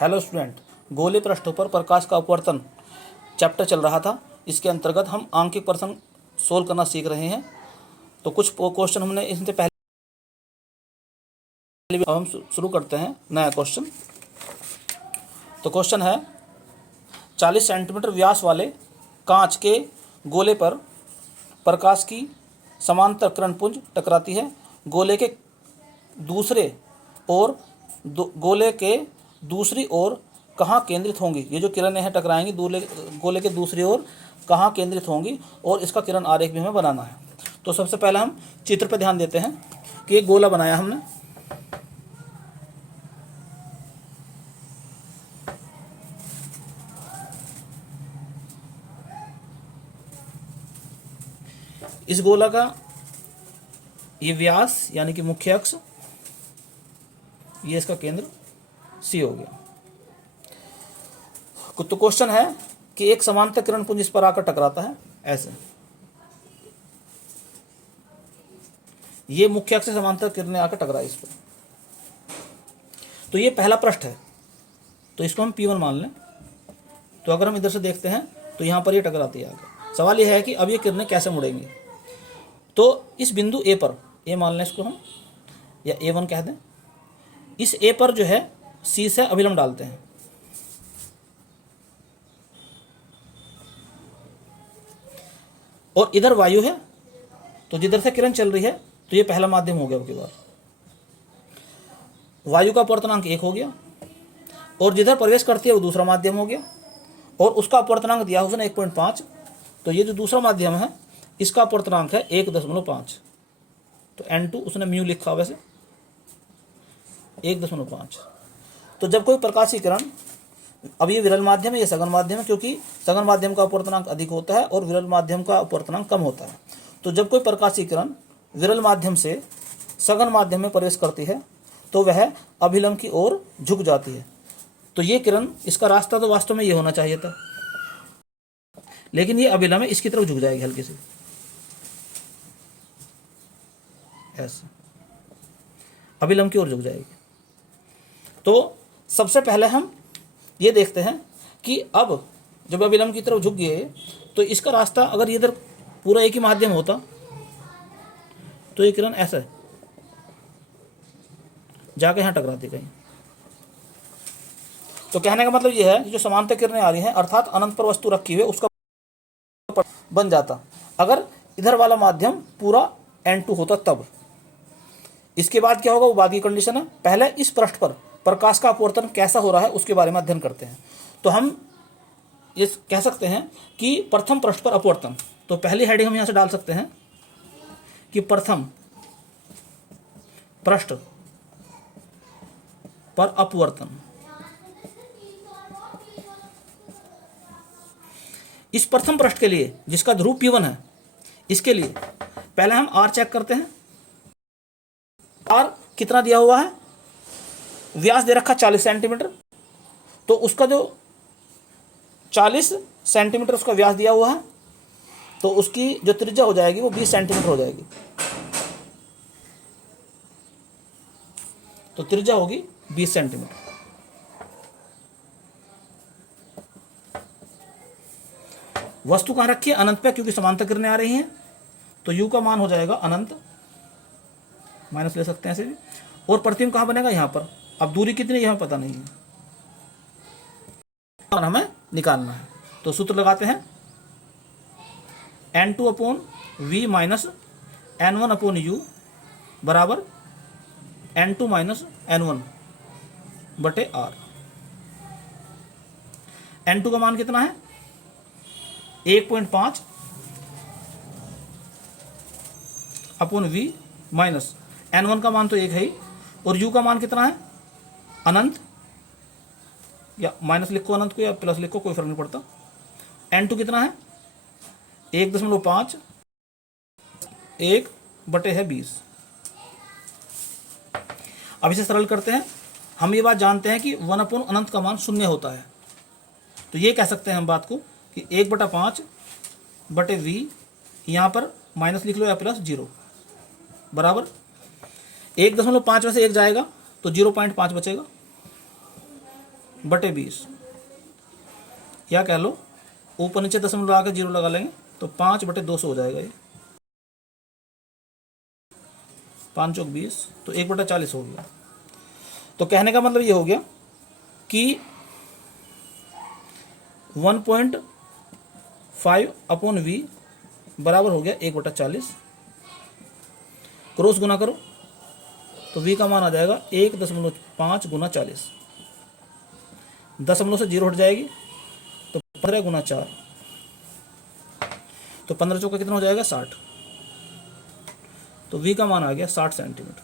Hello student, गोले पृष्ठों पर प्रकाश का अपवर्तन चैप्टर चल रहा था। इसके अंतर्गत हम आंकिक प्रश्न सोल्व करना सीख रहे हैं। तो कुछ क्वेश्चन हमने इससे पहले, अब हम शुरू करते हैं नया क्वेश्चन। तो क्वेश्चन है 40 सेंटीमीटर व्यास वाले कांच के गोले पर प्रकाश की समांतर किरण पुंज टकराती है। गोले के दूसरी ओर कहाँ केंद्रित होंगी? ये जो किरणें हैं टकराएंगी गोले के दूसरी ओर कहाँ केंद्रित होंगी, और इसका किरण आरेख भी हमें बनाना है। तो सबसे पहले हम चित्र पर ध्यान देते हैं कि एक गोला बनाया हमने। इस गोला का ये व्यास यानी कि मुख्य अक्ष, ये इसका केंद्र सी हो गया। तो क्वेश्चन है कि एक समांतर किरण पुंज इस पर आकर टकराता है ऐसे। ये मुख्य अक्ष से समांतर किरणें आकर टकराई इस पर। तो ये पहला पृष्ठ है, तो इसको हम P1 मान लें। तो अगर हम इधर से देखते हैं तो यहां पर ये टकराती है आगे। सवाल यह है कि अब ये किरणें कैसे मुड़ेंगी। तो इस बिंदु A पर, A मान लें इसको हम, या A1 कह दें। इस A पर जो है C से अभिलंब डालते हैं। और इधर वायु है, तो जिधर से किरण चल रही है तो ये पहला माध्यम हो गया। उसके बाद वायु का अपवर्तनांक 1 हो गया, और जिधर प्रवेश करती है वो दूसरा माध्यम हो गया, और उसका अपवर्तनांक दिया उसने 1.5। तो ये जो दूसरा माध्यम है इसका अपवर्तनांक है 1.5। तो N2 उसने म्यू लिखा वैसे 1.5। तो जब कोई प्रकाशीय किरण, अब ये विरल माध्यम है, ये सघन माध्यम है, क्योंकि सघन माध्यम का अपवर्तनांक अधिक होता है और विरल माध्यम का अपवर्तनांक कम होता है। तो जब कोई प्रकाशीय किरण विरल माध्यम से सघन माध्यम में प्रवेश करती है तो वह अभिलंब की ओर झुक जाती है। तो ये किरण, इसका रास्ता तो वास्तव में ये होना चाहिए था, लेकिन ये अभिलंब है, इसकी तरफ झुक जाएगी हल्की से ऐसे, अभिलंब की ओर झुक जाएगी। तो सबसे पहले हम ये देखते हैं कि अब जब अभिलंब की तरफ झुक गए तो इसका रास्ता, अगर इधर पूरा एक ही माध्यम होता तो ये किरण ऐसे जाके यहां टकराती कहीं। तो कहने का मतलब ये है कि जो समांतर किरणें आ रही हैं, अर्थात अनंत पर वस्तु रखी हुई, उसका बन जाता अगर इधर वाला माध्यम पूरा N2 होता तब। इसके बाद क्या होगा वो बाद की कंडीशन है। पहले इस पृष्ठ पर प्रकाश का अपवर्तन कैसा हो रहा है उसके बारे में अध्ययन करते हैं। तो हम ये कह सकते हैं कि प्रथम पृष्ठ पर अपवर्तन। तो पहली हेडिंग हम यहां से डाल सकते हैं कि प्रथम पृष्ठ पर अपवर्तन। इस प्रथम पृष्ठ के लिए जिसका ध्रुव P1 है, इसके लिए पहले हम R चेक करते हैं। R कितना दिया हुआ है? व्यास दे रखा 40 सेंटीमीटर। तो उसका जो 40 सेंटीमीटर उसका व्यास दिया हुआ है, तो उसकी जो त्रिज्या हो जाएगी वो 20 सेंटीमीटर हो जाएगी। तो त्रिज्या होगी 20 सेंटीमीटर। वस्तु कहाँ रखी है? अनंत पे, क्योंकि समांतर किरणें आ रही हैं। तो U का मान हो जाएगा अनंत, माइनस ले सकते हैं ऐसे भी। और प्रतिबिंब कहाँ बनेगा? यहाँ पर। अब दूरी कितनी है हमें पता नहीं है, और हमें निकालना है। तो सूत्र लगाते हैं, N2/V माइनस N1/U बराबर N2 माइनस N1 बटे R। N2 का मान कितना है? 1.5 अपॉन V माइनस N1 का मान तो 1 है ही, और U का मान कितना है? अनंत, या माइनस लिखो अनंत को या प्लस लिखो, कोई फर्क नहीं पड़ता। N2 कितना है? 1.5, 1 बटे है 20। अब इसे सरल करते हैं। हम ये बात जानते हैं कि 1 अनंत का मान 0 होता है। तो ये कह सकते हैं हम बात को कि 1/5 बटे V, यहाँ पर माइनस लिख लो या प्लस 0, बराबर 1.5 में से 1 जाएगा तो 0.5 बचेगा। बटे 20, या कह लो ऊपर नीचे दशमलव लगा के 0 लगा लेंगे तो 5/200 हो जाएगा ये। 5 चौक 20, तो 1/40 हो गया। तो कहने का मतलब ये हो गया कि 1.5/v बराबर हो गया 1/40। क्रॉस गुना करो तो v का मान आ जाएगा 1.5 गुना 40। दशमलव से 0 हट जाएगी तो 15 गुना 4, तो 15 चौका कितना हो जाएगा 60। तो v का मान आ गया 60 सेंटीमीटर।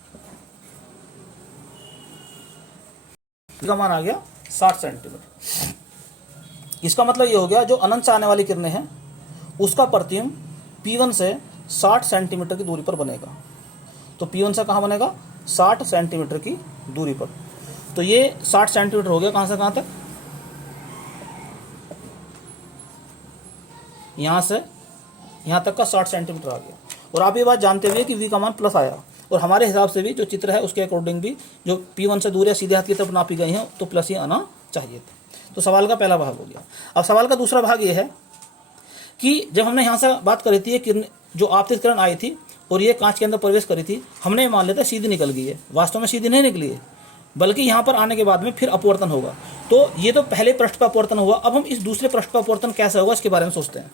v का मान आ गया 60 सेंटीमीटर। इसका मतलब ये हो गया जो अनंत से आने वाली किरणें हैं उसका प्रतिबिंब P1 से 60 सेंटीमीटर की दूरी पर बनेगा। तो P1 से कहाँ बनेगा? 60 सेंटीमीटर की दूरी पर। तो ये 60 सेंटीमीटर हो गया कहाँ से कहाँ तक? यहाँ से यहाँ तक का 60 सेंटीमीटर आ गया। और आप ये बात जानते हुए कि v का मान प्लस आया, और हमारे हिसाब से भी जो चित्र है उसके अकॉर्डिंग भी जो P1 से दूरियाँ सीधे हाथ की तरफ नापी गई हैं तो प्लस ही आना चाहिए था। तो सवाल का पहला भाग हो गया। अब सवाल का दूसरा भाग ये है कि जब हमने यहाँ से बात करी थी किरण जो आपतित किरण आई थी और ये कांच के अंदर प्रवेश करी थी, हमने मान लिया था सीधी निकल गई है। वास्तव में सीधी नहीं निकली है, बल्कि यहाँ पर आने के बाद में फिर अपवर्तन होगा। तो ये तो पहले पृष्ठ का अपवर्तन हुआ। अब हम इस दूसरे पृष्ठ का अपवर्तन कैसे होगा इसके बारे में सोचते हैं।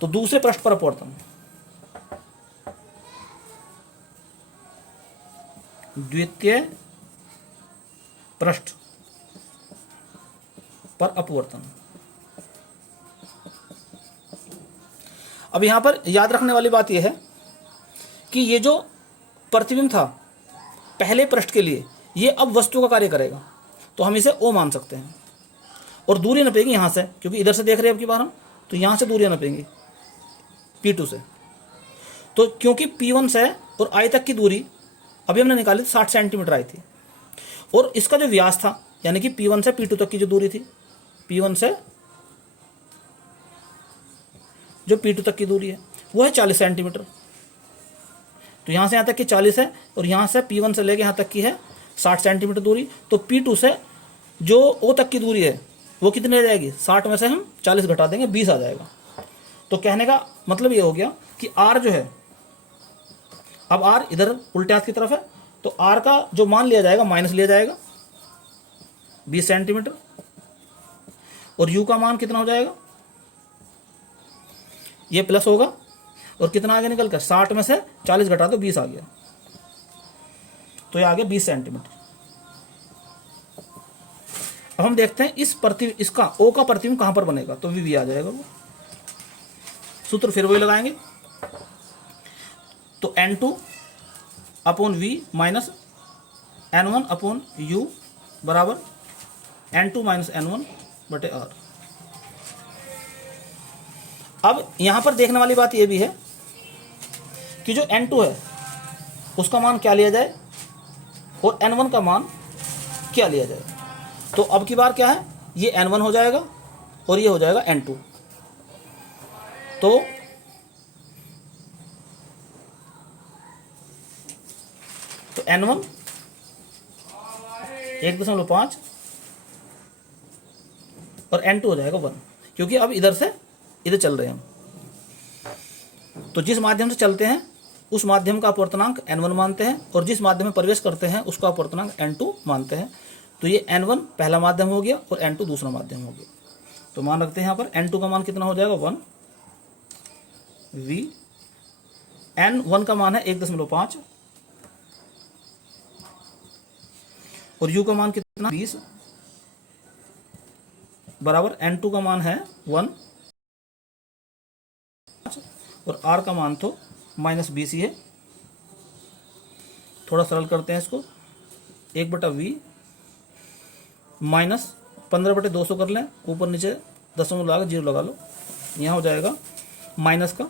तो दूसरे पृष्ठ पर अपवर्तन, द्वितीय पृष्ठ पर अपवर्तन। अब यहां पर याद रखने वाली बात यह है कि ये जो प्रतिबिंब था पहले पृष्ठ के लिए, ये अब वस्तु का कार्य करेगा, तो हम इसे O मान सकते हैं। और दूरी नपेगी यहां से, क्योंकि इधर से देख रहे हैं अब की बार हम, तो यहां से दूरियां नपेंगी P2 से। तो क्योंकि P1 से और I तक की दूरी अभी हमने निकाली 60 सेंटीमीटर आई थी, और इसका जो व्यास था यानी कि P1 से P2 तक की जो दूरी थी, P1 से जो P2 तक की दूरी है वो है 40 सेंटीमीटर। तो यहाँ से यहाँ तक की 40 है, और यहाँ से P1 से लेके यहाँ तक की है 60 सेंटीमीटर दूरी। तो P2 से जो O तक की दूरी है वो कितनी रह जाएगी? 60 में से हम 40 घटा देंगे, 20 आ जाएगा। तो कहने का मतलब ये हो गया कि R जो है, अब R इधर उल्टे हाथ की तरफ है, तो R का जो मान लिया जाएगा माइनस लिया जाएगा 20 सेंटीमीटर, और U का मान कितना हो जाएगा? ये प्लस होगा, और कितना आगे निकल कर 60 में से 40 घटा दो 20 आ गया, तो ये आ गया 20 सेंटीमीटर। अब हम देखते हैं इसका O का प्रतिबिंब कहां पर बनेगा, तो V आ जाएगा। वो सूत्र फिर वही लगाएंगे, तो N2/V माइनस N1/U बराबर N2 - N1/R। अब यहां पर देखने वाली बात यह भी है कि जो N2 है उसका मान क्या लिया जाए और N1 का मान क्या लिया जाए। तो अब की बार क्या है, ये N1 हो जाएगा और ये हो जाएगा N2। तो N1 1.5 और N2 हो जाएगा 1, क्योंकि अब इधर से इधर चल रहे हैं हम। तो जिस माध्यम से चलते हैं उस माध्यम का अपवर्तनांक N1 मानते हैं, और जिस माध्यम में प्रवेश करते हैं उसका अपवर्तनांक N2 मानते हैं। तो ये N1 पहला माध्यम हो गया और N2 दूसरा माध्यम हो गया। तो मान रखते हैं यहाँ पर N2 का मान कितना हो जाएगा 1V, N1 का मान है 1.5 और U का मान कितना 20 बराबर N2 का मान है 1 और R का मान तो -20 ही है। थोड़ा सरल करते हैं इसको, 1/V माइनस 15/200 कर लें, ऊपर नीचे दशमलव लगा 0 लगा लो, यहाँ हो जाएगा माइनस का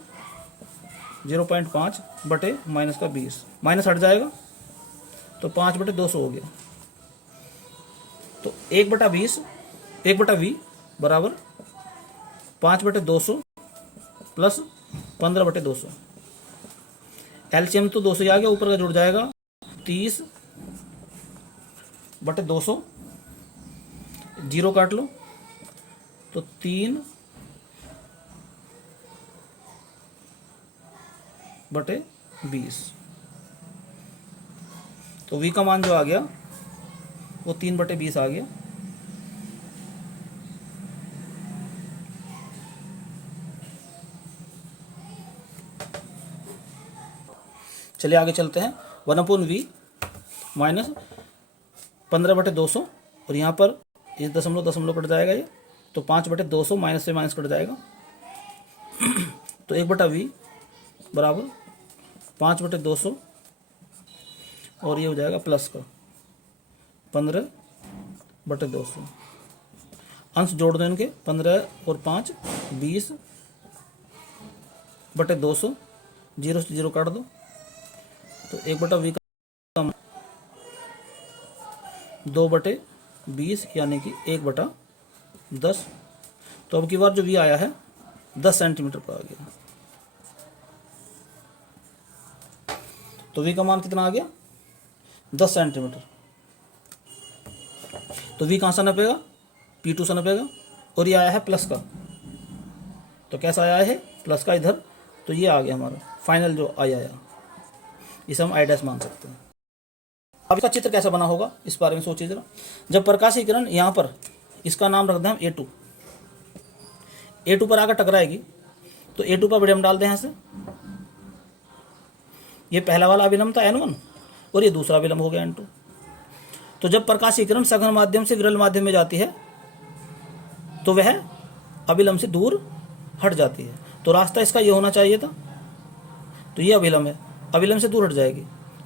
0.5 बटे माइनस का 20, माइनस हट जाएगा तो 5/200 हो गया। तो 1/20 1/V बराबर 5/200 प्लस 15/200। एलसीएम तो 200 आ गया, ऊपर का जुड़ जाएगा 30/200, जीरो काट लो तो 3/20। तो v का मान जो आ गया वो 3/20 आ गया। चलिए आगे चलते हैं। 1/v माइनस 15/200, और यहाँ पर ये दशमलव दशमलव कट जाएगा ये, तो 5/200 माइनस से माइनस कट जाएगा। तो 1/v बराबर 5/200, और ये हो जाएगा प्लस का 15/200। अंश जोड़ दो इनके, 15 और 5 20/200, जीरो से जीरो काट दो, तो 1/v का 2/20 यानी कि 1/10। तो अब की बार जो v आया है 10 सेंटीमीटर पर आ गया। तो v का मान कितना आ गया 10 सेंटीमीटर। तो v कहाँ से नपेगा, P2 से नपेगा, और ये आया है प्लस का। तो कैसा आया है प्लस का इधर, तो ये आ गया हमारा फाइनल जो आया, इसे हम I' मान सकते हैं। अब इसका चित्र कैसा बना होगा इस बारे में सोचिए जरा। जब प्रकाशीय किरण यहाँ पर, इसका नाम रख दें हम A2, A2 पर आकर टकराएगी, तो A2 पर बड़े हम डाल दें यहाँ से। ये पहला वाला अभिलंब था N1, और ये दूसरा अभिलंब हो गया N2। तो जब प्रकाशीय किरण सघन माध्यम से विरल माध्यम में जाती है तो वह अभिलंब से दूर हट जाती है। तो रास्ता इसका ये होना चाहिए था, तो ये अभिलंब है, अभिलंब से दूर हट जाएगी,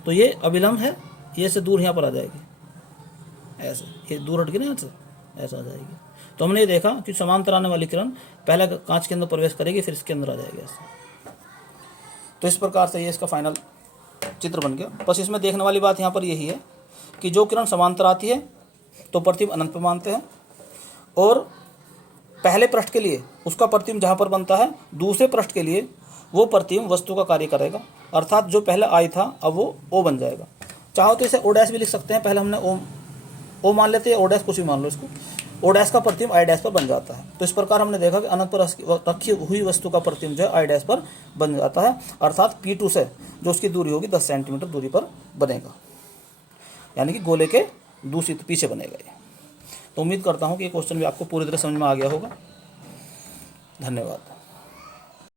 तो ये अभिलंब है, ये से दूर यहाँ पर आ जाएगी, ऐसे ये दूर हट गई ना, यहाँ से ऐसा आ जाएगी। तो हमने ये देखा कि समांतर आने वाली किरण पहले कांच के अंदर प्रवेश करेगी, फिर इसके अंदर आ जाएगी ऐसे। तो इस प्रकार से ये इसका फाइनल चित्र बन गया। बस इसमें देखने वाली बात यहाँ पर यही है कि जो किरण समांतर आती है तो प्रतिबिंब अनंत पर मानते हैं, और पहले पृष्ठ के लिए उसका प्रतिबिंब जहाँ पर बनता है, दूसरे पृष्ठ के लिए वो प्रतिबिंब वस्तु का कार्य करेगा, अर्थात जो पहले आई था अब वो ओ बन जाएगा। चाहो तो इसे O' भी लिख सकते हैं, पहले हमने ओ मान लेते हैं, O' कुछ भी मान लो इसको, O' का प्रतिबिंब I' पर बन जाता है। तो इस प्रकार हमने देखा कि अनंत पर रखी हुई वस्तु का प्रतिबिंब जो है I' पर बन जाता है, अर्थात P2 से जो उसकी दूरी होगी 10 सेंटीमीटर दूरी पर बनेगा, यानी कि गोले के दूसरी पीछे बनेगा ये। तो उम्मीद करता हूँ कि ये क्वेश्चन भी आपको पूरी तरह समझ में आ गया होगा। धन्यवाद।